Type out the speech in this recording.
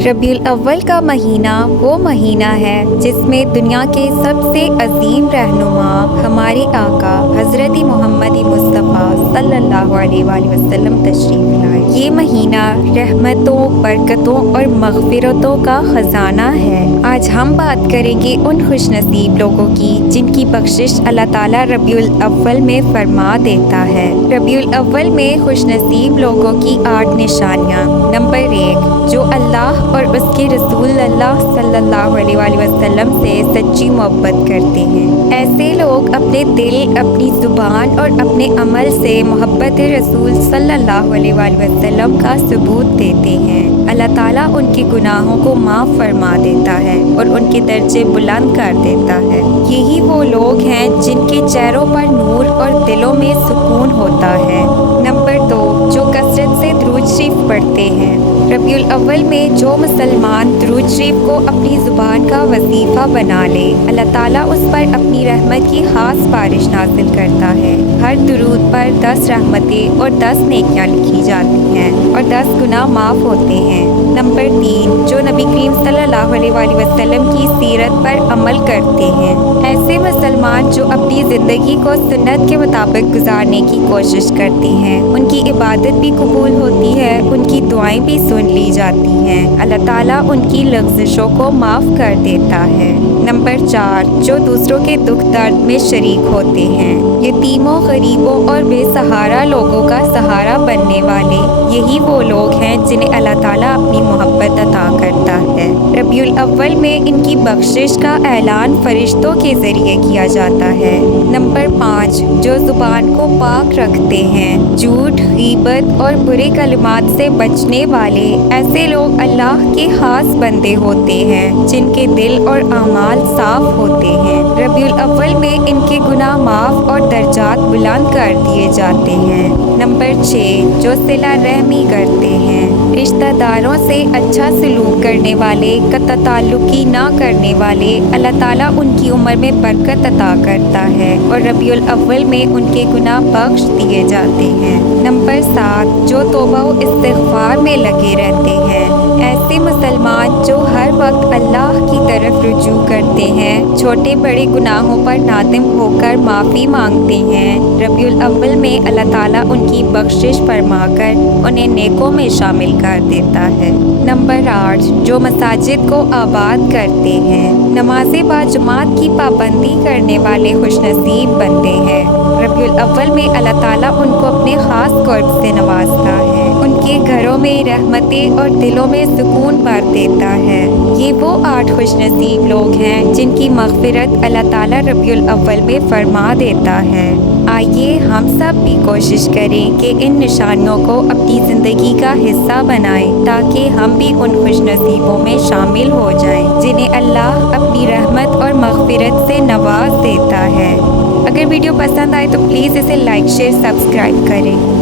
रबीउल अव्वल का महीना वो महीना है जिसमें दुनिया के सबसे अजीम रहनुमा हमारे आका हज़रत मोहम्मद मुस्तफ़ा सल्लल्लाहु अलैहि वसल्लम तशरीफ़ लाए। ये महीना रहमतों, बरकतों और मग़फ़िरतों का ख़ज़ाना है। आज हम बात करेंगे उन खुशनसीब लोगों की जिनकी बख्शिश अल्लाह ताला रबीउल अव्वल में फरमा देता है। रबीउल अव्वल में खुशनसीब लोगों की 8 निशानियाँ। नंबर 1, जो अल्लाह और उसके रसूल अल्लाह सल्लल्लाहु अलैहि वसल्लम से सच्ची मोहब्बत करते हैं। ऐसे लोग अपने दिल, अपनी ज़ुबान और अपने अमल से मोहब्बत रसूल सल्लल्लाहु अलैहि वसल्लम का सबूत देते हैं। अल्लाह ताला उनके गुनाहों को माफ़ फरमा देता है और उनके दर्जे बुलंद कर देता है। यही वो लोग हैं जिनके चेहरों पर नूर और दिलों में सुकून होता है। नंबर 2, जो कसरत से दुरूद शरीफ पढ़ते हैं। रबीउल अव्वल में जो मुसलमान दुरूद शरीफ को अपनी ज़ुबान का वजीफ़ा बना ले, अल्लाह ताला उस पर अपनी रहमत की ख़ास बारिश नाज़िल करता है। हर दुरूद पर 10 रहमतें और 10 नेकियां लिखी जाती हैं और 10 गुनाह माफ़ होते हैं। नंबर 3, जो नबी करीम सल्लल्लाहु अलैहि वसल्लम की सीरत पर अमल करते हैं। ऐसे मुसलमान जो अपनी ज़िंदगी को सुन्नत के मुताबिक गुजारने की कोशिश करते हैं, उनकी इबादत भी कबूल होती है, उनकी दुआएं भी सुन ली जाती हैं। अल्लाह ताला उनकी लग़्ज़िशों को माफ़ कर देता है। नंबर 4, जो दूसरों के दुख दर्द में शरीक होते हैं। यतीमों, गरीबों और बेसहारा लोगों का सहारा बनने वाले यही वो लोग हैं जिन्हें अल्लाह ताला अपनी मोहब्बत अता करता है। रबीउल अव्वल में इनकी बख्शिश का ऐलान फरिश्तों के ज़रिए किया जाता है। नंबर 5, जो ज़ुबान को पाक रखते हैं। झूठ, गीबत और बुरे कलिमात से बचने वाले ऐसे लोग अल्लाह के ख़ास बंदे होते हैं जिनके दिल और आमाल साफ होते हैं। रबीउल अव्वल में इनके गुनाह माफ़ और दर्जात बुलंद कर दिए जाते हैं। नंबर 6, जो सिला रहमी करते हैं। रिश्तेदारों से अच्छा सलूक करने वाले, कता ताल्लुकी ना करने वाले अल्लाह ताला उनकी उम्र में बरकत अता करता है और रबीउल अव्वल में उनके गुनाह बख्श दिए जाते हैं। नंबर 7, जो तौबा व इस्तिग़फ़ार में लगे रहते हैं। ऐसे मुसलमान जो हर वक्त अल्लाह की तरफ रुजू करते हैं, छोटे बड़े गुनाहों पर नादिम होकर माफ़ी मांगते हैं, रबीउल अव्वल में अल्लाह ताला उनकी बख्शिश फरमाकर उन्हें नेकों में शामिल कर देता है। नंबर 8, जो मसाजिद को आबाद करते हैं। नमाज़े बाजमात की पाबंदी करने वाले खुशनसीब बंदे हैं। रबीउल अव्वल में अल्लाह ताला उनको अपने ख़ास क़ुर्ब से नवाजता है, उनके घरों में रहमतें और दिलों में सुकून भर देता है। ये वो 8 खुशनसीब लोग हैं जिनकी मग़फ़िरत अल्लाह ताला रबीउल अव्वल में फरमा देता है। आइए हम सब भी कोशिश करें कि इन निशानियों को अपनी ज़िंदगी का हिस्सा बनाएं ताकि हम भी उन खुशनसीबों में शामिल हो जाएं जिन्हें अल्लाह अपनी रहमत और मग़फ़िरत से नवाज देता है। अगर वीडियो पसंद आए तो प्लीज़ इसे लाइक, शेयर, सब्सक्राइब करें।